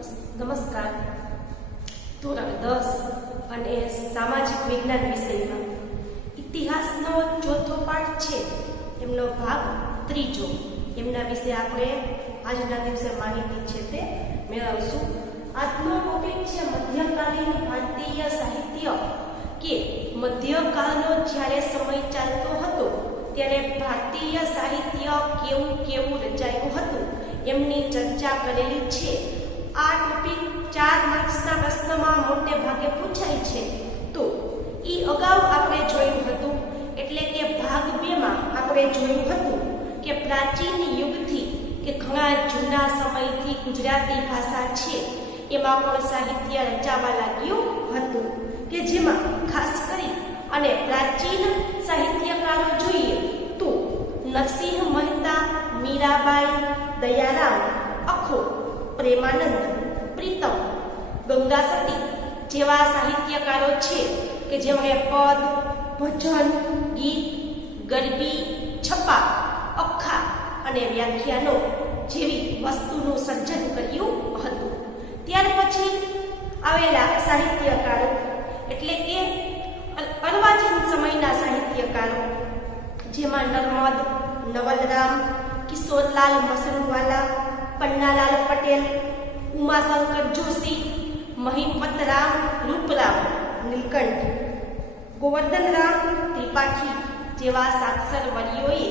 નમસ્કાર. ધોરણ 10 અને સામાજિક વિજ્ઞાન વિષયમાં ઇતિહાસનો ચોથો પાઠ છે, એમનો ભાગ ત્રીજો. એમના વિશે આપણે આજના દિવસે માહિતી છે તે મેળવશું. આજનો ટોપિક છે મધ્યકાલીન ભારતીય સાહિત્ય, કે મધ્યકાળનો જ્યારે સમય ચાલતો હતો ત્યારે ભારતીય સાહિત્ય કેવું કેવું રચાયું હતું એમની ચર્ચા કરેલી છે. આ ટોપિક 4 માર્ક્સના પ્રશ્નમાં મોટે ભાગે પૂછાય છે. તો એ અગાઉ આપણે જોયું હતું, એટલે કે ભાગ 2 માં આપણે જોયું હતું કે પ્રાચીન યુગથી કે ઘણા જૂના સમયથી ગુજરાતી ભાષા છે એમાં પણ સાહિત્ય રચાવા લાગ્યું હતું, કે જેમાં ખાસ કરી અને પ્રાચીન સાહિત્યકારો જોઈએ તો નરસિંહ મહેતા, મીરાબાઈ, દયારામ, અખો, પ્રેમાનંદ, પ્રીતમ, ગંગાસતી જેવા સાહિત્યકારો છે કે જેમણે પદ, ભજન, ગીત, ગરબી, છપા, અખા અને વ્યાખ્યાનો જેવી વસ્તુનું સર્જન કર્યું હતું. ત્યાર પછી આવેલા સાહિત્યકારો એટલે કે અર્વાચીન સમયના સાહિત્યકારો, જેમાં નર્મદ, નવલરામ, કિશોરલાલ મસરૂવાલા, પન્નાલાલ પટેલ, ઉમાશંકર જોશી, મહિપતરામ, રૂપરામ, નીલકંઠ, ગોવર્ધનરામ ત્રિપાઠી જેવા સાક્ષર વર્યોએ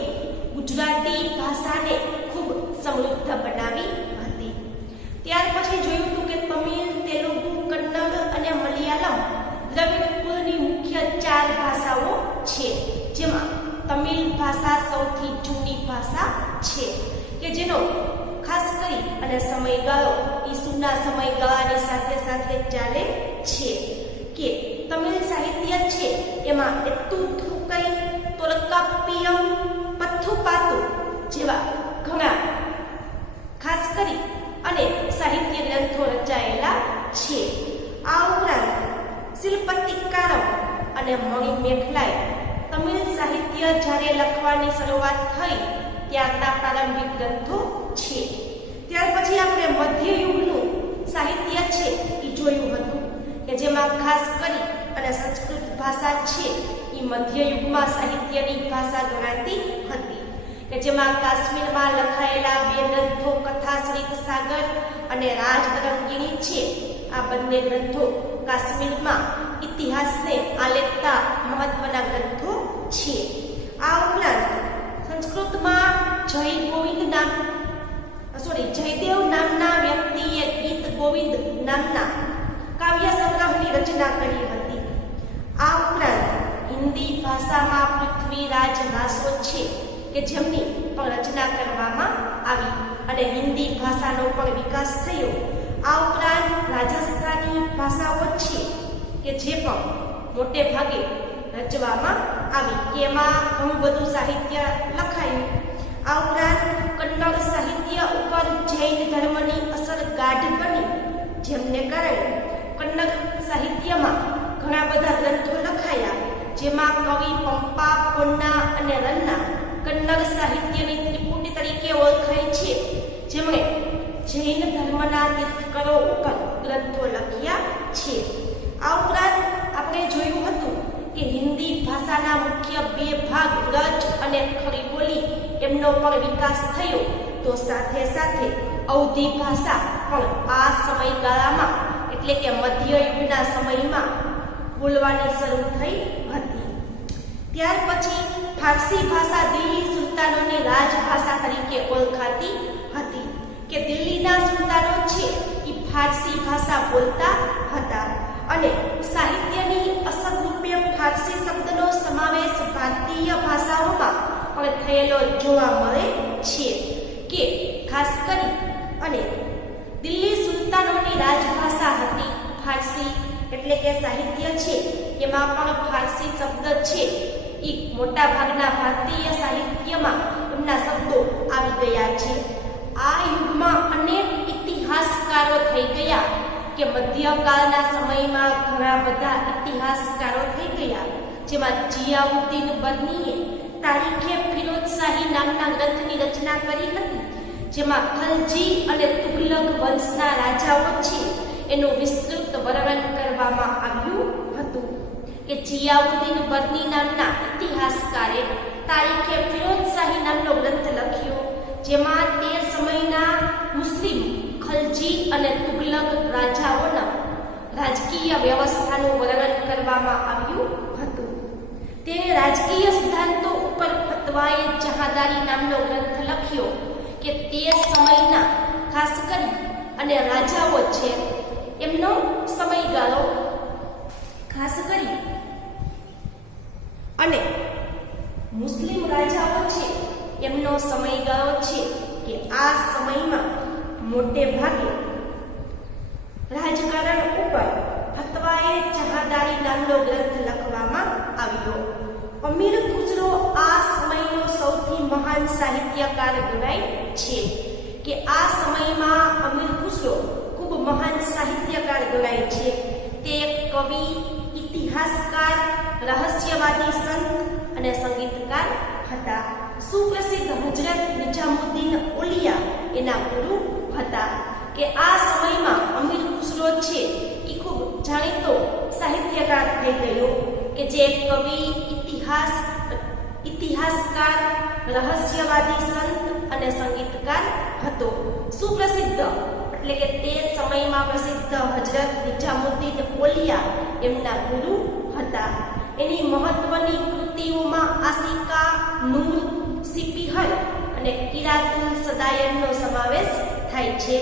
ગુજરાતી ભાષાને ખૂબ સમૃદ્ધ બનાવી હતી. ત્યાર પછી જોયું હતું કે તમિલ, તેલુગુ, કન્નડ અને મલયાલમ દ્રવિડ કુળની મુખ્ય 4 ભાષાઓ છે, જેમાં તમિલ ભાષા સૌથી જૂની ભાષા છે, કે જેનો ખાસ કરી અને સમયગાળો ઈસુના સમયગાળાની સાથે સાથે ચાલે છે. કે તમિલ સાહિત્ય છે એમાં એત્તુથુકઈ, તોલ્કાપ્પિયમ, પથ્થુપાતુ જેવા ઘણા ખાસ કરી અને સાહિત્ય ગ્રંથો રચાયેલા છે. આ ઉપરાંત શિલ્પતિકારમ અને મણિમેખલાએ તમિલ સાહિત્ય જ્યારે લખવાની શરૂઆત થઈ ત્યારના પ્રારંભિક ગ્રંથો છે. ત્યાર પછી આપણે મધ્યયુગનું સાહિત્ય છે એ જોયું હતું, કે જેમાં ખાસ કરી અને સંસ્કૃત ભાષા છે એ મધ્યયુગમાં સાહિત્યની ભાષા ગણાતી હતી, કે જેમાં કાશ્મીરમાં લખાયેલા 2 ગ્રંથો કથાશ્રીત સાગર અને રાજતરંગિણી છે. આ બંને ગ્રંથો કાશ્મીરમાં ઇતિહાસને આલેખતા મહત્વના ગ્રંથો છે. આ ઉપરાંત સંસ્કૃતમાં જયદેવ નામના વ્યક્તિએ ગીત ગોવિંદ નામના કાવ્ય સંગ્રહની રચના કરી હતી. આ ઉપરાંત હિન્દી ભાષામાં પૃથ્વીરાજ રાસો છે કે જેમની પણ રચના કરવામાં આવી અને હિન્દી ભાષાનો પણ વિકાસ થયો. આ ઉપરાંત રાજસ્થાની ભાષાઓ છે કે જે પણ મોટે ભાગે રચવામાં આવી, કે એમાં ઘણું બધું સાહિત્ય લખાયું. આ ઉપરાંત કન્નડ સાહિત્ય ઉપર જૈન ધર્મની અસર ગાઢ બની, જેમને કારણે કન્નડ સાહિત્યમાં ઘણા બધા ગ્રંથો લખાયા, જેમાં કવિ પંપા, પોન્ના અને રન્ના કન્નડ સાહિત્યની ત્રિપુટી તરીકે ઓળખાય છે, જેમણે જૈન ધર્મના તીર્થંકરો ઉપર ગ્રંથો લખ્યા છે. આ ઉપરાંત આપણે જોયું હતું કે હિન્દી ભાષાના મુખ્ય 2 ભાગ વ્રજ અને ખરી બોલી એમનો પણ વિકાસ થયો. તો સાથે સાથે અવધી ભાષા પણ આ સમયગાળામાં એટલે કે મધ્યયુગના સમયમાં બોલવાની શરૂ થઈ હતી. ત્યાર પછી ફારસી ભાષા દિલ્હી સુલતાનોની રાજભાષા તરીકે ઓળખાતી હતી, કે દિલ્હીના સુલતાનો છે એ ફારસી ભાષા બોલતા હતા અને સાહિત્યની અસર રૂપે ફારસી શબ્દનો સમાવેશ ભારતીય ભાષાઓમાં પણ થયેલો જોવા મળે છે. કે ખાસ કરી અને દિલ્હી સુલતાનોની રાજભાષા હતી ફારસી, એટલે કે સાહિત્ય છે એમાં પણ ફારસી શબ્દ છે એ મોટા ભાગના ભારતીય સાહિત્યમાં એમના શબ્દો આવી ગયા છે. આ યુગમાં અનેક ઇતિહાસકારો થઈ ગયા, કે મધ્યકાળના સમયમાં ઘણા બધા ઇતિહાસકારો થઈ ગયા, જેમાં જિયાઉદ્દીન બર્નીએ તારીખે ફિરોઝશાહી નામના ગ્રંથની રચના કરી હતી, જેમાં ખલજી અને તુગલક વંશના રાજાઓ છે એનું વિસ્તૃત વર્ણન કરવામાં આવ્યું હતું કે જિયાઉદ્દીન બર્ની નામના ઇતિહાસકારે તારીખે ફિરોઝશાહી નામનો ગ્રંથ લખ્યો, જેમાં તે સમયના મુસ્લિમ ખલજી અને તુગલક રાજાઓના રાજકીય વ્યવસ્થાનું વર્ણન કરવામાં આવ્યું હતું. તેણે રાજકીય સિદ્ધાંતો ઉપર ફતવાએ જહાદારી નામનો ગ્રંથ લખ્યો કે તે સમયના ખાસ કરી અને રાજાઓ છે એમનો સમયગાળો ખાસ કરી અને મુસ્લિમ રાજાઓ છે એમનો સમયગાળો છે કે આ સમયમાં મોટે ભાગે રાજકારણ ઉપર ફતવાએ જહાદારી નામનો ગ્રંથ લખવામાં આવ્યો. અમીર ખુસરો આ સમયનો સૌથી મહાન સાહિત્યકાર ગણાય છે કે આ સમયમાં અમીર ખુસરો ખૂબ મહાન સાહિત્યકાર ગણાય છે. તે એક કવિ, ઇતિહાસકાર, રહસ્યવાદી સંત અને સંગીતકાર હતા. સુપ્રસિદ્ધ હજરત નિજામુદ્દીન ઓલિયા એના ગુરુ હતા. કે આ સમયમાં અમીર ખુસરો છે એ ખૂબ જાણીતો સાહિત્યકાર થઈ ગયો કે જે કવિ, ઇતિહાસકાર, રહસ્યવાદી સંત અને સંગીતકાર હતો. સુપ્રસિદ્ધ એટલે કે તે સમયમાં પ્રસિદ્ધ હજરત નિજામુદ્દીન ઓલિયા એમના ગુરુ હતા. એની મહત્વની કૃતિઓમાં આશિકા, નૂર, સિપિહલ અને કિરાતુલ સદાયરનો સમાવેશ થાય છે.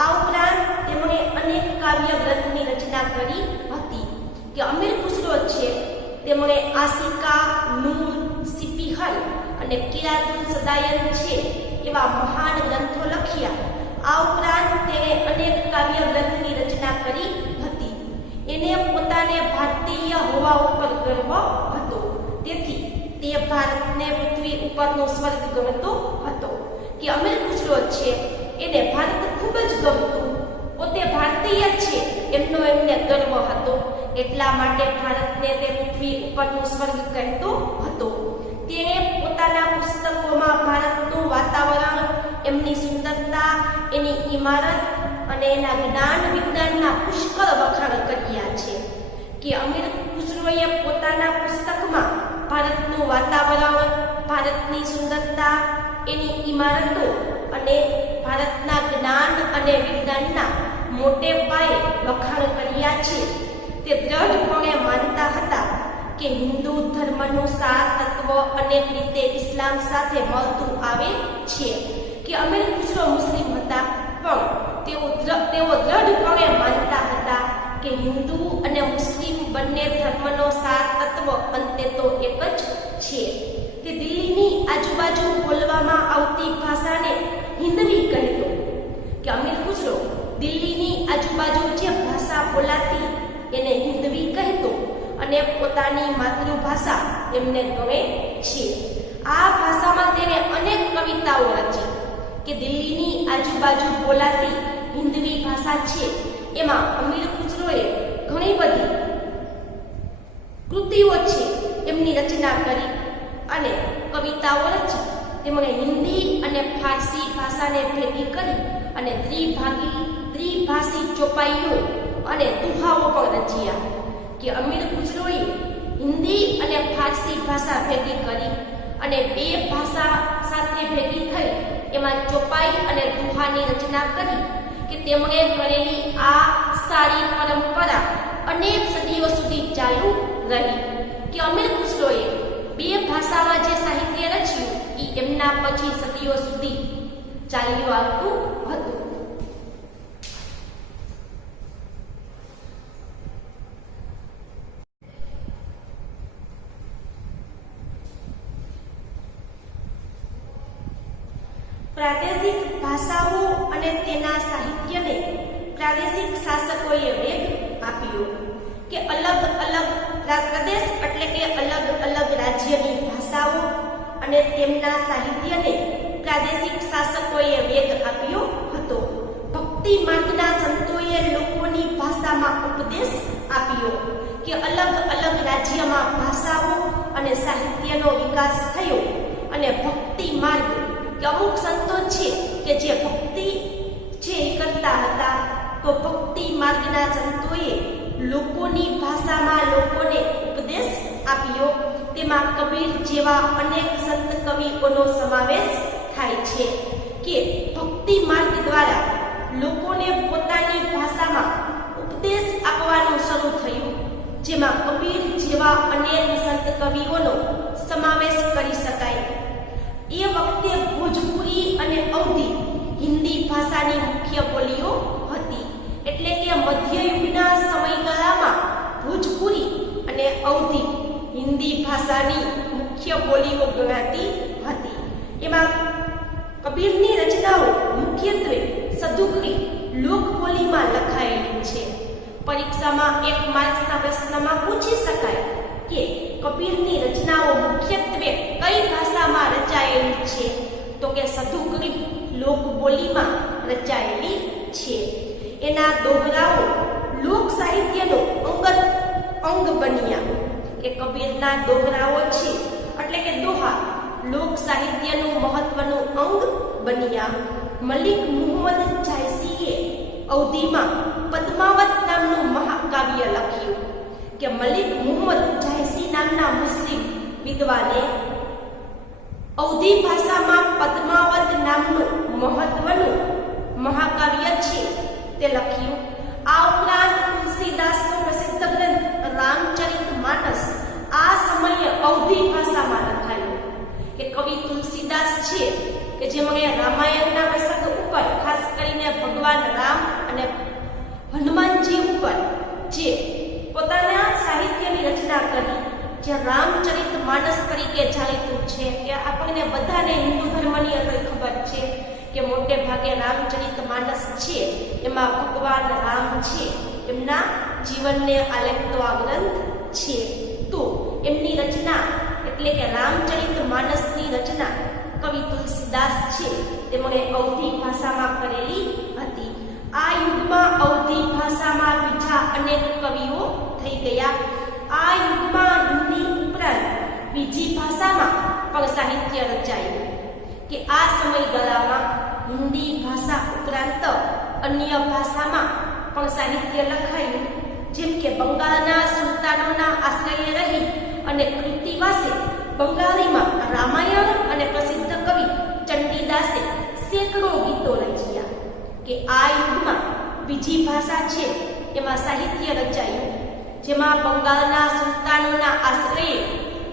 આ ઉપરાંત તેમણે અનેક કાવ્ય ગ્રંથની રચના કરી હતી. કે અમીર ખુસરો છે તેમણે આશિકા, નૂર, સિપિહલ અને કિરાતુલ સદાયર છે એવા મહાન ગ્રંથો લખ્યા. આ ઉપરાંત તેણે અનેક કાવ્ય ગ્રંથની રચના કરી હતી. એને પોતાને ભારતીય હોવા ઉપર ગર્વ હતો, તેથી તે ભારતને પૃથ્વી ઉપરનો સ્વર્ગ ગણતો હતો. કે અમીર ખુસરો છે એને ભારત ખૂબ જ ગમતું, પોતે ભારતીય છે એમનો એમને ગર્વ હતો, એટલા માટે ભારતને તે પૃથ્વી ઉપરનું સ્વર્ગ કહેતો હતો. તેણે પોતાના પુસ્તકોમાં ભારતનું વાતાવરણ, એમની સુંદરતા, એની ઇમારત અને એના જ્ઞાન વિજ્ઞાનના પુષ્કળ વખાણ કર્યા છે. કે અમીર ખુસરોએ પોતાના પુસ્તકમાં ભારતનું વાતાવરણ, ભારતની સુંદરતા, એની ઇમારતો અને ભારતના જ્ઞાન અને વિજ્ઞાનના મોટે પાયે વખાણ કર્યા છે. તે દ્રઢપણે માનતા હતા કે હિન્દુ ધર્મનું સાર તત્વ અનેક રીતે ઇસ્લામ સાથે મળતું આવે છે. કે અમીર ખુસરો મુસ્લિમ હતા, પણ તેઓ દ્રઢપણે માનતા હતા કે હિન્દુ અને મુસ્લિમ બંને ધર્મનો સાર તત્વ અંતે તો એક જ છે. તે દિલ્હીની આજુબાજુ બોલવામાં આવતી ભાષાને હિન્દવી કહેતો. કે અમીર ખુસરો દિલ્હીની આજુબાજુ જે ભાષા બોલાતી એને હિન્દવી કહેતો અને પોતાની માતૃભાષા એમને ગમે છે. આ ભાષામાં તેને અનેક કવિતાઓ રચી. કે દિલ્હીની આજુબાજુ બોલાતી હિન્દવી ભાષા છે એમાં અમીર ખુસરોએ ઘણી બધી કૃતિઓ છે એમની રચના કરી અને કવિતાઓ રચી. તેમણે હિન્દી અને ફારસી ભાષાને ભેગી કરી અને દ્વિભાષી ચોપાઈઓ અને દુહાઓ પણ રચ્યા. કે અમીર ખુસરોએ હિન્દી અને ફારસી ભાષા ભેગી કરી અને બે ભાષા સાથે ભેગી થઈ એમાં ચોપાઈ અને દુહાની રચના કરી. કે તેમણે કરેલી આ સારી પરંપરા અનેક સદીઓ સુધી ચાલુ રહી. કે અમીર ખુસરોએ બે ભાષામાં જે સાહિત્ય રચ્યું એ એમના પછી સદીઓ સુધી ચાલ્યું આવતું હતું. પ્રાદેશિક ભાષાઓ અને તેના સાહિત્યને પ્રાદેશિક શાસકોએ વેગ આપ્યો. કે અલગ અલગ પ્રદેશ એટલે કે અલગ અલગ રાજ્યની ભાષાઓ અને તેમના સાહિત્યને પ્રાદેશિક શાસકોએ વેગ આપ્યો હતો. ભક્તિ માર્ગના સંતોએ લોકોની ભાષામાં ઉપદેશ આપ્યો. કે અલગ અલગ રાજ્યમાં ભાષાઓ અને સાહિત્યનો વિકાસ થયો અને ભક્તિ માર્ગ કે અમુક સંતો છે કે જે ભક્તિ છે એ કરતા હતા, તો ભક્તિ માર્ગના સંતોએ લોકોની ભાષામાં લોકોને ઉપદેશ આપ્યો. તેમાં કબીર જેવા અનેક સંત કવિઓનો સમાવેશ થાય છે કે ભક્તિ માર્ગ દ્વારા લોકોને પોતાની ભાષામાં ઉપદેશ આપવાનું શરૂ થયું, જેમાં કબીર જેવા અનેક સંત કવિઓનો સમાવેશ કરી શકાય. એ વખતે ભોજપુરી અને અવધી હિન્દી ભાષાની મુખ્ય બોલીઓ હતી. એટલે કે મધ્યયુગના સમયગાળામાં ભોજપુરી અને અવધી હિન્દી ભાષાની મુખ્ય બોલીઓ ગણાતી હતી. એમાં કબીરની રચનાઓ મુખ્યત્વે સદુકડી લોકબોલીમાં લખાયેલી છે. પરીક્ષામાં 1 માર્ક્સના પ્રશ્નમાં પૂછી શકાય કે કબીરની રચનાઓ મુખ્યત્વે કઈ ભાષામાં રચાયેલી છે, તો કે સદુકડી લોકબોલીમાં રચાયેલી છે. એના દોહરાઓ લોક સાહિત્યનો અંગ બન્યા. કે કબીરના દોહરાઓ છે એટલે કે દોહા લોક સાહિત્યનું મહત્વનું અંગ બન્યા. મલિક મુહમ્મદ જાયસીએ અવધીમાં પદ્માવત નામનું મહાકાવ્ય લખ્યું. કે મલિક મુહમ્મદ જાયસી નામના મુસ્લિમ વિદ્વાને અવધી ભાષામાં પદ્માવત નામનું મહત્વનું મહાકાવ્ય છે તે લખ્યું. આ ઉપરાંત તુલસીદાસનો પ્રસિદ્ધ ગ્રંથ રામચરિતમાનસ આ સમયે અવધી ભાષામાં લખાયો. કે કવિ તુલસીદાસ છે કે જેમણે રામાયણના પ્રસંગ ઉપર ખાસ કરીને ભગવાન રામ અને હનુમાનજી ઉપર જે પોતાના સાહિત્યની રચના કરી, જે રામચરિતમાનસ તરીકે જાણીતું છે. કે આપણને બધાને હિન્દુ ધર્મની અંદર ખબર છે કે મોટે ભાગે રામચરિતમાનસ છે એમાં ભગવાન રામ છે, એમના જીવનને આલેખતો આ ગ્રંથ છે. તો એમની રચના એટલે કે રામચરિતમાનસની રચના કવિ તુલસીદાસ છે તેમણે અવધી ભાષામાં કરેલી હતી. આ યુગમાં અવધી ભાષામાં બીજા અનેક કવિઓ થઈ ગયા. આ યુગમાં હિન્દી ઉપરાંત બીજી ભાષામાં પણ સાહિત્ય રચાયું. કે આ સમયગાળામાં હિન્દી ભાષા ઉપરાંત અન્ય ભાષામાં પણ સાહિત્ય લખાયું. જેમ કે બંગાળના સુલતાનોના આશ્રયે રહી અને કૃતિવાસે બંગાળીમાં રામાયણ અને પ્રસિદ્ધ કવિ ચંડીદાસે સેંકડો ગીતો રચ્યા. કે આ યુગમાં બીજી ભાષા છે એમાં સાહિત્ય રચાયું, જેમાં બંગાળના સુલતાનોના આશ્રયે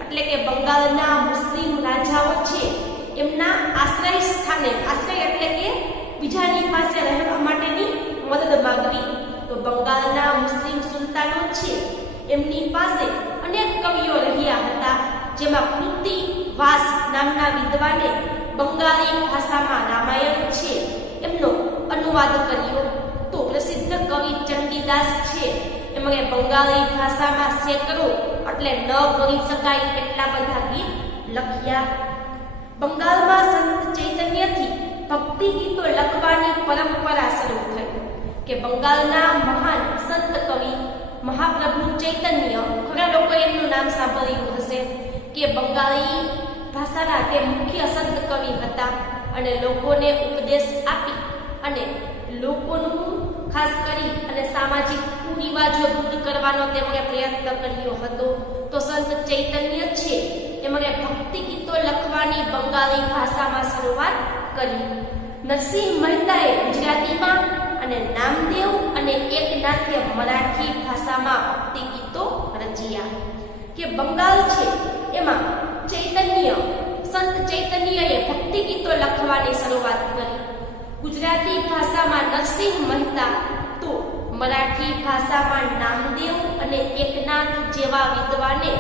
એટલે કે બંગાળના મુસ્લિમ રાજાઓ છે એમના આશ્રય સ્થાને, આશ્રય એટલે કે બીજાની પાસે રહેવા માટેની મદદ માંગવી. તો બંગાળના મુસ્લિમ સુલતાનો છે એમની પાસે અનેક કવિઓ રહ્યા હતા, જેમાં કૃતિવાસ નામના વિદ્વાને બંગાળી ભાષામાં રામાયણ છે એમનો અનુવાદ કર્યો. તો પ્રસિદ્ધ કવિ ચંડીદાસ છે એમણે બંગાળી ભાષામાં સેંકડો એટલે ન ગણી શકાય એટલા બધા ગીત લખ્યા. બંગાળમાં સંત ચૈતન્યથી ભક્તિ ગીતો લખવાની પરંપરા શરૂ થઈ. કે બંગાળના મહાન સંત કવિ મહાપ્રભુ ચૈતન્ય, ઘણા લોકો એમનું નામ સાંભળ્યું હશે, કે બંગાળી ભાષાના તે મુખ્ય સંત કવિ હતા અને લોકોને ઉપદેશ આપી અને લોકોનું ખાસ કરી અને સામાજિક કુરિવાજો દૂર કરવાનો તેમણે પ્રયત્ન કર્યો હતો. તો સંત ચૈતન્ય છે તેમણે ભક્તિ ગીતો લખવાની બંગાળી ભાષામાં શરૂઆત કરી. નરસિંહ મહેતાએ ગુજરાતીમાં અને નામદેવ અને એકનાથે મરાઠી ભાષામાં ભક્તિ ગીતો રચ્યા. કે બંગાળ છે એમાં સંત ચૈતન્યએ ભક્તિ ગીતો લખવાની શરૂઆત કરી. ગુજરાતી ભાષામાં નરસિંહ મહેતા, તો મરાઠી ભાષામાં નામદેવ અને એકનાથ જેવા વિદ્વાને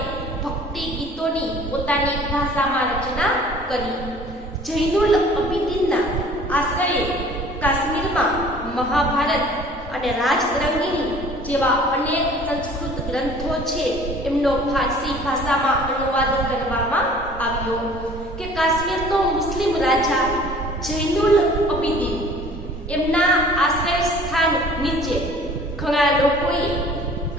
ભક્તિ ગીતોની પોતાની ભાષામાં રચના કરી. જૈનુલ અબિદીનના આશ્રયે કાશ્મીરમાં મહાભારત અને રાજતરંગીણી જેવા અનેક સંસ્કૃત ગ્રંથો છે એમનો ફારસી ભાષામાં અનુવાદ કરવામાં આવ્યો. કે કાશ્મીરનો મુસ્લિમ રાજા જૈનુલ અબિદીન એમના આશ્રય સ્થાન નીચે ઘણા લોકોએ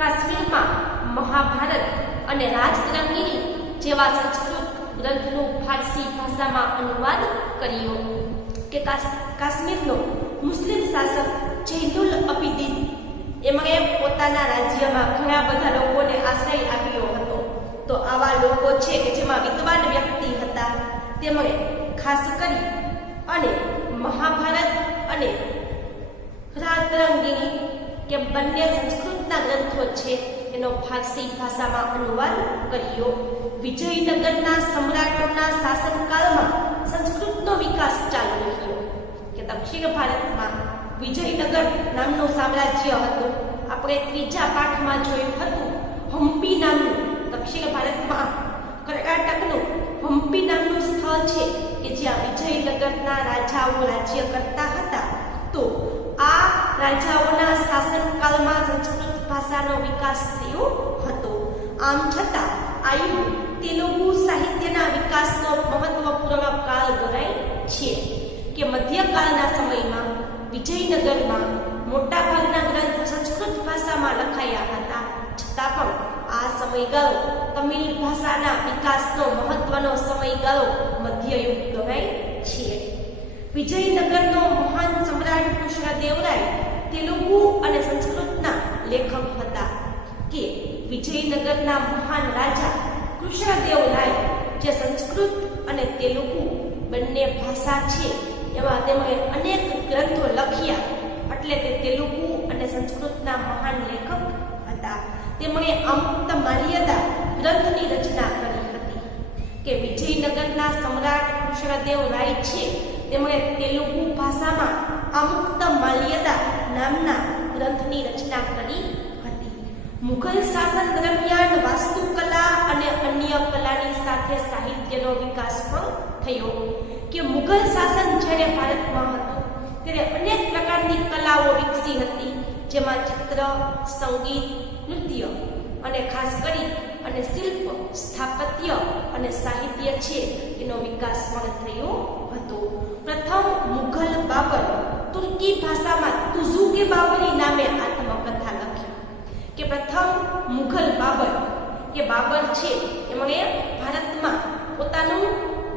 કાશ્મીરમાં મહાભારત અને રાજતરંગીણી જેવા સંસ્કૃત ગ્રંથનું ફારસી ભાષામાં અનુવાદ કર્યો. કે કાશ્મીરનો મુસ્લિમ શાસક જૈનુલ અબિદીન એમણે પોતાના રાજ્યમાં ઘણા બધા લોકોને આશ્રય આપ્યો હતો. તો આવા લોકો છે કે જેમાં વિદ્વાન વ્યક્તિ હતા, તેમણે ખાસ કરી અને મહાભારત અને રાતરંગીણી કે બંને સંસ્કૃતના ગ્રંથો છે એનો ફારસી ભાષામાં અનુવાદ કર્યો. વિજયનગરના સમ્રાટોના શાસનકાળમાં સંસ્કૃતનો વિકાસ ચાલુ રહ્યો. કે દક્ષિણ ભારતમાં વિજયનગર નામનું સામ્રાજ્ય હતું. આપણે ત્રીજા પાઠમાં જોયું હતું હમ્પી નામનું, દક્ષિણ ભારતમાં કર્ણાટકનું હમ્પી નામનું સ્થળ છે કે જ્યાં વિજયનગરના રાજાઓ રાજ્ય કરતા હતા. તો આ રાજાઓના શાસનકાળમાં સંસ્કૃત ભાષાનો વિકાસ થયો હતો. આમ છતાં આયુ તેલુગુ સાહિત્યના વિકાસનો મહત્વપૂર્ણ કાળ ગણાય છે. કે મધ્યકાળના સમયમાં વિજયનગરમાં મોટાભાગના ગ્રંથ સંસ્કૃત ભાષામાં લખાયા હતા. છતાં પણ આ સમયગાળો તમિલ ભાષાના વિકાસનો મહત્વનો સમયગાળો મધ્યયુગ ગણાય છે. વિજયનગરનો મહાન સમ્રાટ કૃષ્ણદેવરાય તેલુગુ અને સંસ્કૃતના લેખક હતા. કે વિજયનગરના મહાન રાજા કૃષ્ણદેવરાય જે સંસ્કૃત અને તેલુગુ બંને ભાષા છે એમાં તેમણે અનેક ગ્રંથો લખ્યા, એટલે તે તેલુગુ અને સંસ્કૃતના મહાન લેખક હતા. તેમણે અમુક્તમાલ્યદા ગ્રંથની રચના કરી હતી. કે વિજયનગરના સમ્રાટ કૃષ્ણદેવરાય છે તેમણે તેલુગુ ભાષામાં અમુક્તમાલ્યદા નામના ગ્રંથની રચના કરી હતી. મુઘલ શાસન દરમિયાન વાસ્તુકલા અને અન્ય કલાની સાથે સાહિત્યનો વિકાસ પણ થયો. કે મુઘલ શાસન જ્યારે ભારતમાં હતું ત્યારે અનેક પ્રકારની કલાઓ વિકસી હતી, જેમાં ચિત્ર, સંગીત, નૃત્ય અને ખાસ કરી અને શિલ્પ, સ્થાપત્ય અને સાહિત્ય છે એનો વિકાસ પણ થયો હતો. પ્રથમ મુઘલ બાબર તુર્કી ભાષામાં તુઝુકે બાબરી નામે આત્મકથા લખી. કે પ્રથમ મુઘલ બાબર કે બાબર છે એમણે ભારતમાં પોતાનું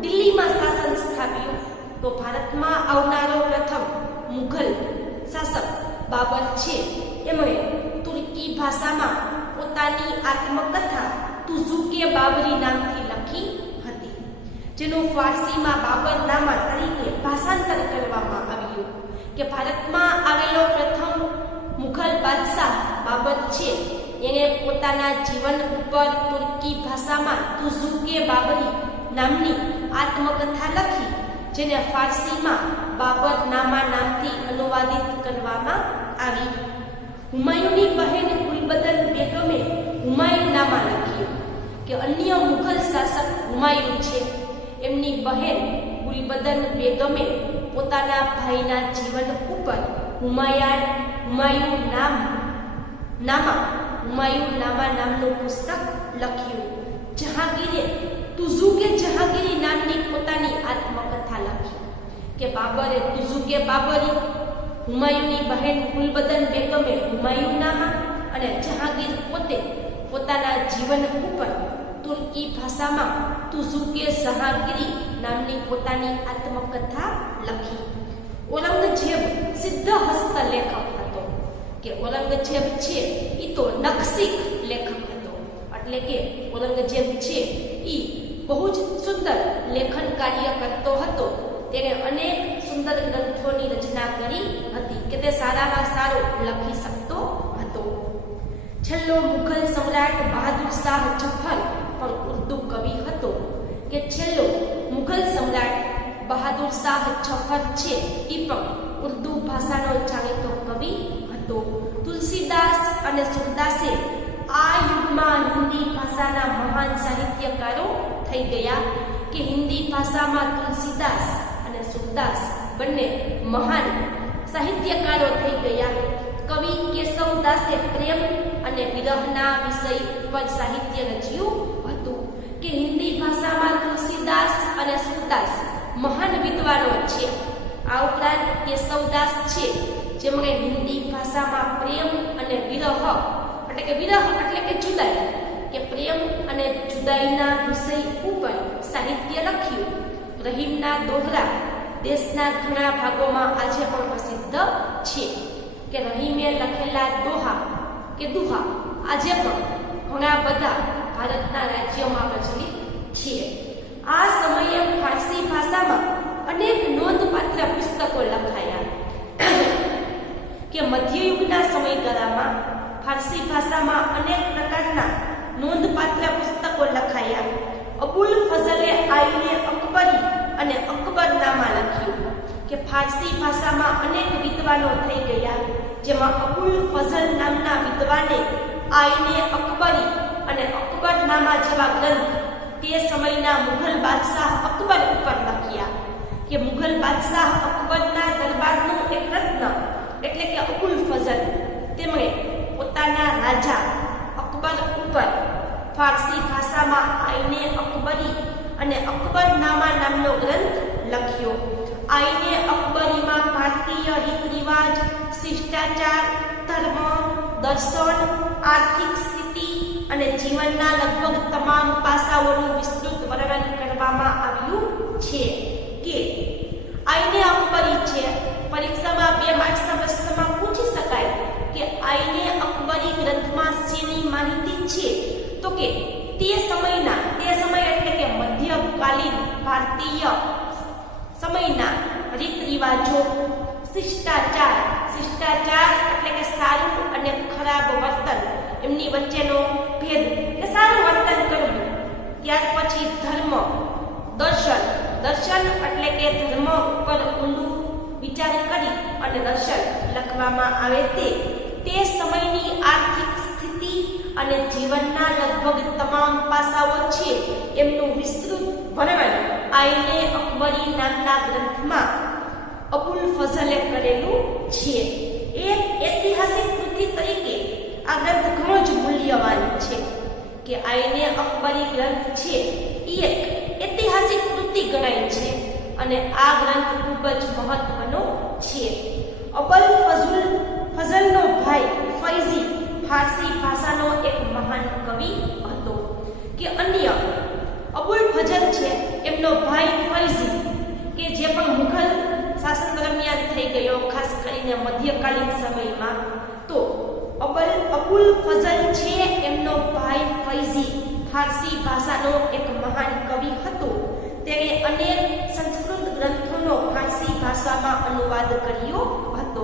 દિલ્હીમાં શાસન સ્થાપ્યું. તો ભારતમાં આવનારો પ્રથમ મુઘલ શાસક બાબર છે એમણે તુર્કી ભાષામાં પોતાની આત્મકથા તુઝુકે બાબરી નામથી લખી હતી, જેનું ફારસીમાં બાબરનામા તરીકે ભાષાંતર કરવામાં આવ્યું. કે ભારતમાં આવેલો પ્રથમ મુઘલ બાદશાહ બાબર છે એને પોતાના જીવન ઉપર તુર્કી ભાષામાં તુઝુકે બાબરી નામની આત્મકથા લખી, જેને ફારસીમાં બાબરનામા નામથી અનુવાદિત કરવામાં આવી. હુમાયુની બહેન ગુલબદન બેગમે હુમાયુનામા લખ્યું. કે અન્ય મુઘલ શાસક હુમાયુ છે એમની બહેન ગુલબદન બેગમે પોતાના ભાઈના જીવન ઉપર હુમાયુનામા નામનું પુસ્તક લખ્યું. જહાંગીરે તુઝુકે જહાંગીરી નામની પોતાની આત્મકથા લખી. કે બાબરે તુઝુકે બાબરી, હુમાયુની બહેન ગુલબદન બેગમે હુમાયુનામા અને જહાંગીર પોતે પોતાના જીવન ઉપર તુર્કી ભાષામાં તુઝુકે જહાંગીરી નામની પોતાની આત્મકથા લખી. ઔરંગઝેબ સિદ્ધહસ્ત લેખક હતો. કે ઔરંગઝેબ છે એ તો નકશીક લેખક હતો, એટલે કે ઔરંગઝેબ છે એ બહુ જ સુંદર લેખન કાર્ય કરતો હતો. તેણે અનેક સુંદર ગ્રંથોની રચના કરી હતી. કે તે સારામાં સારો લખી શકતો હતો. છેલ્લો મુઘલ સમ્રાટ બહાદુર શાહ જફર પણ ઉર્દુ કવિ હતો. કે છેલ્લો મુઘલ સમ્રાટ બહાદુર શાહ જફર છે એ પણ ઉર્દુ ભાષાનો જાણીતો કવિ હતો. તુલસીદાસ અને સુરદાસે આ યુગમાં હિન્દી ભાષાના મહાન સાહિત્યકારો થઈ ગયા. કે હિન્દી ભાષામાં તુલસીદાસ અને સુરદાસ બંને મહાન સાહિત્યકારો થઈ ગયા. કવિ કેશવદાસે પ્રેમ અને વિરહના વિષય પર સાહિત્ય રચ્યું હતું. કે હિન્દી ભાષામાં તુલસીદાસ અને સુરદાસ મહાન વિદ્વાનો છે. આ ઉપરાંત કેશવદાસ છે જેમણે હિન્દી ભાષામાં પ્રેમ અને વિરહ એટલે કે જુદાઈ કે પ્રેમ અને જુદાઈના વિષય ઉપર સાહિત્ય લખ્યું. રહીમના દોહરા દેશના ઘણા ભાગોમાં આજે પણ પ્રસિદ્ધ છે. કે રહીમે લખેલા દોહા કે દુહા આજે પણ ઘણા બધા ભારતના રાજ્યોમાં પ્રચલિત છે. આ સમયે ફારસી ભાષામાં અનેક નોંધપાત્ર પુસ્તકો લખાયા. કે મધ્યયુગના સમયગાળામાં ફારસી ભાષામાં અનેક પ્રકારના નોંધપાત્ર પુસ્તકો લખાયા. અબુલ ફઝલે આઈને અકબરી અને અકબરનામા લખ્યું. કે ફારસી ભાષામાં અનેક વિદ્વાનો થઈ ગયા, જેમાં અબુલ ફઝલ નામના વિદ્વાને આઈને અકબરી અને અકબરનામા જેવા ગ્રંથ તે સમયના મુઘલ બાદશાહ અકબર ઉપર લખ્યા. કે મુઘલ બાદશાહ અકબરના દરબારનું એક રત્ન એટલે કે અબુલ ફઝલ તેમણે પોતાના રાજા અકબર ઉપર ફારસી ભાષામાં આઈને અકબરી અને અકબરનામા નામનો ગ્રંથ લખ્યો. આઈને અકબરીમાં ભારતીય રીત રિવાજ, શિષ્ટાચાર, ધર્મ, દર્શન, આર્થિક સ્થિતિ અને જીવનના લગભગ તમામ પાસાઓનું વિસ્તૃત વર્ણન કરવામાં આવ્યું છે. કે આઈને અકબરી છે, પરીક્ષામાં 2 માર્ક્સના પ્રશ્નમાં પૂછી શકાય કે આઈને અકબરી ગ્રંથમાં શેની માહિતી છે? તો કે તે સમય એટલે કે મધ્યકાલીન ભારતીય સમયના રીત રિવાજો, શિષ્ટાચાર એટલે કે સારું અને ખરાબ વર્તન, એમની વચ્ચેનો ભેદ કે સારું વર્તન કરવું. ત્યાર પછી ધર્મ, દર્શન એટલે કે ધર્મ ઉપર ઊંડું વિચાર કરી અને દર્શન લખવામાં આવે તે સમયની આર્થિક સ્થિતિ અને જીવનના લગભગ તમામ પાસાઓ છે એમનું વિસ્તૃત વર્ણન આઈને અકબરી નામના ગ્રંથમાં અબુલ ફઝલે કરેલું છે. એક ઐતિહાસિક કૃતિ તરીકે આ ગ્રંથ ઘણો જ મૂલ્યવાન છે. કે આઈને અકબરી ગ્રંથ છે એ એક ઐતિહાસિક કૃતિ ગણાય છે અને આ ગ્રંથ ખૂબ જ મહત્વનો છે. અબુલ ફઝલનો ભાઈ ફૈઝી ફારસી ભાષાનો એક મહાન કવિ હતો. કે અન્ય અબુલ ફઝલ છે એમનો ભાઈ ફૈઝી કે જે પણ મુઘલ શાસન દરમિયાન થઈ ગયો, ખાસ કરીને મધ્યકાલીન સમયમાં. તો અબુલ ફઝલ છે એમનો ભાઈ ફૈઝી ફારસી ભાષાનો એક મહાન કવિ હતો. તેણે અનેક સંસ્કૃત ગ્રંથોનો ફારસી ભાષામાં અનુવાદ કર્યો હતો.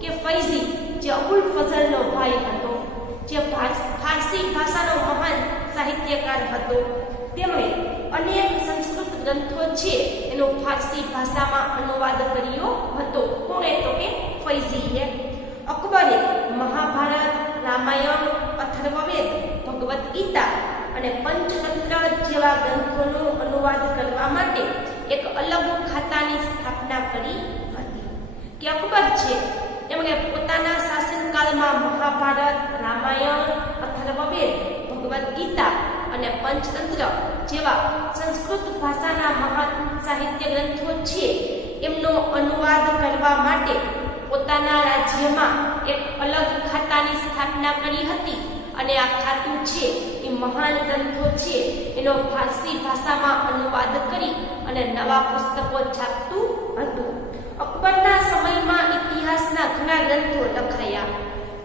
કે ફૈઝી જે અબુલ ફઝલનો ભાઈ હતો, જે ફારસી ભાષાનો મહાન સાહિત્યકાર હતો, તેમણે અનેક સંસ્કૃત ગ્રંથો છે એનો ફારસી ભાષામાં અનુવાદ કર્યો હતો. કોણે? તો કે ફૈઝીએ. અકબરે મહાભારત, રામાયણ, અથર્વવેદ, ભગવદ્ ગીતા અને પંચતંત્ર જેવા ગ્રંથોનો અનુવાદ કરવા માટે એક અલગ ખાતાની સ્થાપના કરી હતી. કે અકબર છે એમણે પોતાના શાસનકાળમાં મહાભારત, રામાયણ, અથર્વવેદ, ભગવદ્ ગીતા અને પંચતંત્ર જેવા સંસ્કૃત ભાષાના મહાન સાહિત્ય ગ્રંથો છે એમનો અનુવાદ કરવા માટે પોતાના રાજ્યમાં એક અલગ ખાતાની સ્થાપના કરી હતી. અને આ ખાતું છે એ મહાન ગ્રંથો છે એનો ફારસી ભાષામાં અનુવાદ કરી અને નવા પુસ્તકો છાપતું હતું. અકબરના સમયમાં ઇતિહાસના ઘણા ગ્રંથો લખાયા.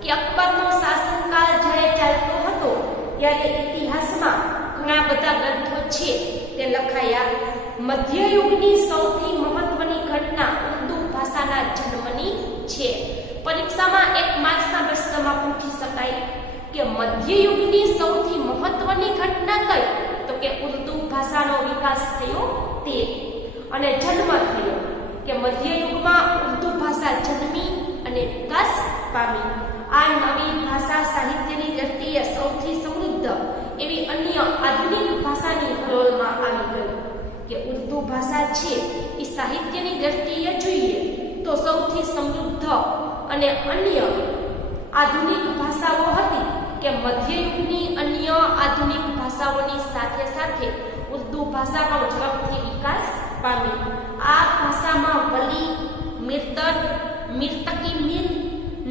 કે અકબરનો શાસનકાળ જ્યારે ચાલતો હતો ત્યારે ઇતિહાસમાં ઘણા બધા ગ્રંથો છે તે લખાયા. મધ્યયુગની સૌથી મહત્વની ઘટના ઉર્દુ ભાષાના જન્મની છે. પરીક્ષામાં 1 માર્ક્સના પ્રશ્નમાં પૂછી શકાય કે મધ્યયુગની સૌથી મહત્વની ઘટના કઈ? તો કે ઉર્દુ ભાષાનો વિકાસ થયો તે અને જન્મ થયો. કે મધ્યયુગમાં ઉર્દુ ભાષા જન્મી અને વિકાસ પામી. આ નવી ભાષા સાહિત્યની દ્રષ્ટિએ સૌથી સમૃદ્ધ એવી અન્ય આધુનિક ભાષાની હરોળમાં આવી ગઈ. કે ઉર્દુ ભાષા છે એ સાહિત્યની દ્રષ્ટિએ જોઈએ તો સૌથી સમૃદ્ધ અને અન્ય આધુનિક ભાષાઓ હતી. કે મધ્યયુગની અન્ય આધુનિક ભાષાઓની સાથે સાથે ઉર્દુ ભાષા પણ ઝડપથી વિકાસ પામી. આ ભાષામાં વલી, મિર્તદ, મિર્તકી મીર,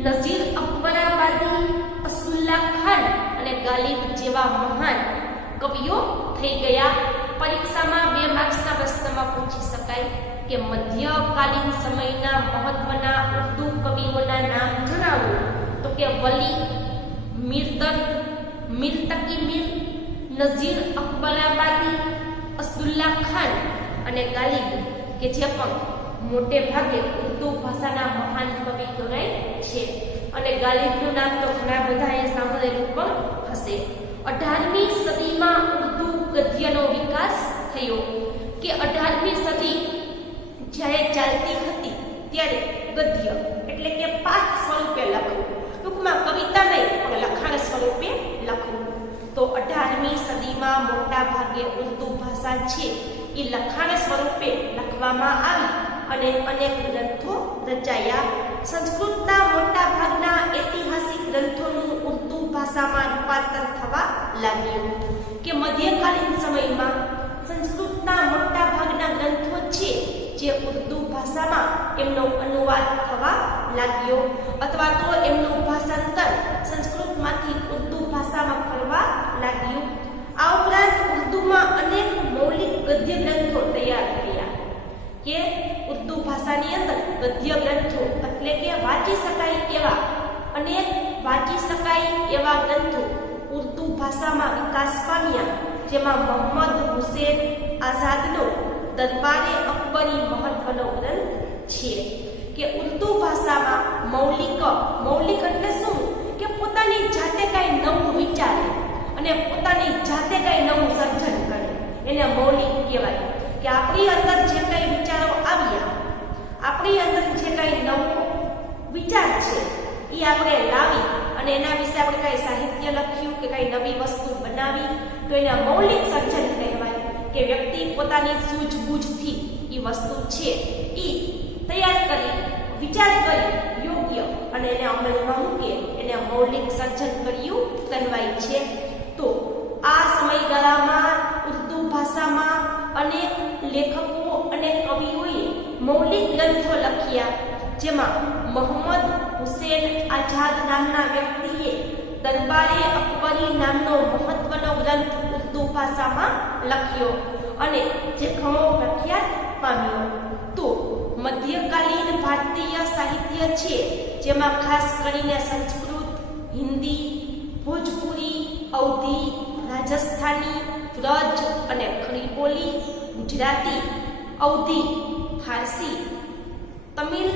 નઝીર અકબરાબાદી, અસદુલ્લા ખાન અને ગાલિબ જેવા મહાન કવિઓ થઈ ગયા. પરીક્ષામાં 2 માર્ક્સના પ્રશ્નમાં પૂછી શકાય કે મધ્યકાલીન સમયના મહત્વના ઉર્દુ કવિઓના નામ જણાવો. તો કે વલી, મિર્દત, મીર તકી મીર, નઝીર અકબરાબાદી, અસદુલ્લા ખાન અને ગાલિબી, કે જે પણ મોટે ભાગે ઉર્દુ ભાષાના મહાન કવિ ગણાય છે. અને ગાલિબનું નામ તો ઘણા બધાએ સાંભળેલું પણ હશે. 18મી સદીમાં ઉર્દુ ગદ્યનો વિકાસ થયો. કે 18મી સદી જ્યારે ચાલતી હતી ત્યારે ગદ્ય એટલે કે પાઠ સ્વરૂપે લખવું, ટૂંકમાં કવિતા નહીં પણ લખાણ સ્વરૂપે લખવું. તો 18મી સદીમાં મોટા ભાગે ઉર્દુ ભાષા છે એ લખાણ સ્વરૂપે લખવામાં આવી અને અનેક ગ્રંથો રચાયા. સંસ્કૃતના મોટા ભાગના ઐતિહાસિક ગ્રંથોનું ઉર્દુ ભાષામાં રૂપાંતર થવા લાગ્યું. કે મધ્યકાલીન સમયમાં સંસ્કૃતના મોટા ભાગના ગ્રંથો છે જે ઉર્દુ ભાષામાં એમનો અનુવાદ થવા લાગ્યો અથવા તો એમનું ભાષાંતર સંસ્કૃતમાંથી ઉર્દુ ભાષામાં કરવા લાગ્યું. આ ઉપરાંત ઉર્દુમાં અનેક મૌલિક ગદ્ય ગ્રંથો તૈયાર થયા. કે ઉર્દુ ભાષાની અંદર ગદ્ય ગ્રંથો એટલે કે વાંચી શકાય એવા અનેક વાંચી શકાય એવા ગ્રંથો ઉર્દુ ભાષામાં વિકાસ પામ્યા. જેમાં મોહમ્મદ હુસેન આઝાદનો દરબારે અકબરી મહત્વનો ગ્રંથ છે. કે ઉર્દુ ભાષામાં મૌલિક એટલે શું? કે પોતાની જાતે કાંઈ નવું વિચારે અને પોતાની જાતે કાંઈ નવું સર્જન કરે એને મૌલિક કહેવાય. કે આપણી અંદર જે કાંઈ વિચારો આવ્યા, આપણી અંદર જે કાંઈ નવો વિચાર છે એ આપણે લાવી અને એના વિશે આપણે કાંઈ સાહિત્ય લખ્યું કે કાંઈ નવી વસ્તુ બનાવી તો એને મૌલિક સર્જન કહેવાય. કે વ્યક્તિ પોતાની સૂઝબૂઝથી એ વસ્તુ છે એ તૈયાર કરી, વિચાર કરી યોગ્ય અને એને અમલમાં મૂકે એને મૌલિક સર્જન કર્યું કહેવાય છે. તો આ સમયગાળામાં ઉર્દુ ભાષામાં અનેક લેખકો અને કવિઓએ મૌલિક ગ્રંથો લખ્યા. જેમાં મોહમ્મદ હુસેન આઝાદ નામના વ્યક્તિએ દરબારે અકબરી નામનો મહત્વનો ગ્રંથ ઉર્દુ ભાષામાં લખ્યો અને જે ઘણો પ્રખ્યાત પામ્યો. તો મધ્યકાલીન ભારતીય સાહિત્ય છે જેમાં ખાસ કરીને સંસ્કૃત, હિન્દી, ભોજપુરી, અવધી, રાજસ્થાની, વ્રજ અને ખડી બોલી, ગુજરાતી, અવધી, ફારસી, તમિલ,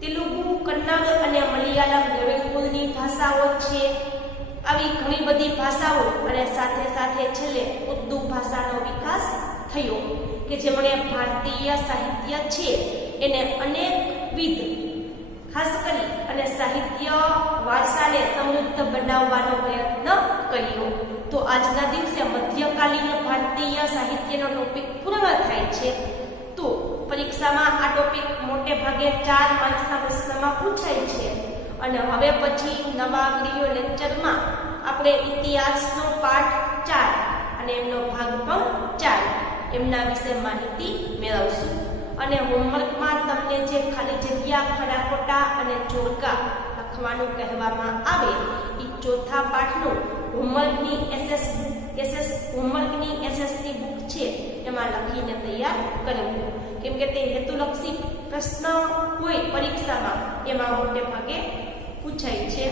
તેલુગુ, કન્નડ અને મલયાલમ દ્રવિડ ભાષાઓ છે. આવી ઘણી બધી ભાષાઓ અને સાથે સાથે છેલ્લે ઉર્દુ ભાષાનો વિકાસ થયો. કે જેમણે ભારતીય સાહિત્ય છે એને અનેકવિધ ખાસ કરી અને સાહિત્ય વારસાને સમૃદ્ધ બનાવવાનો પ્રયત્ન કર્યો. તો આજના દિવસે મધ્યકાલીન ભારતીય સાહિત્યનો ટોપિક પૂર્ણ થાય છે. તો પરીક્ષામાં આ ટોપિક મોટે ભાગે 4 માર્ક્સના પ્રશ્નમાં પૂછાય છે. અને હવે પછી નવા વિડિયો લેક્ચરમાં આપણે ઇતિહાસનો પાઠ 4 અને એમનો ભાગ પણ 4 એમના વિશે માહિતી મેળવશું. અને હોમવર્કમાં તમને જે ખાલી જગ્યા, ખરા ખોટા અને જોડકા લખવાનું કહેવામાં આવે એ ચોથા પાઠનું હોમવર્કની એસએસટી બુક છે એમાં લખીને તૈયાર કરવું. કેમ કે તે હેતુલક્ષી પ્રશ્ન હોય પરીક્ષામાં એમાં મોટે ભાગે પૂછાય છે.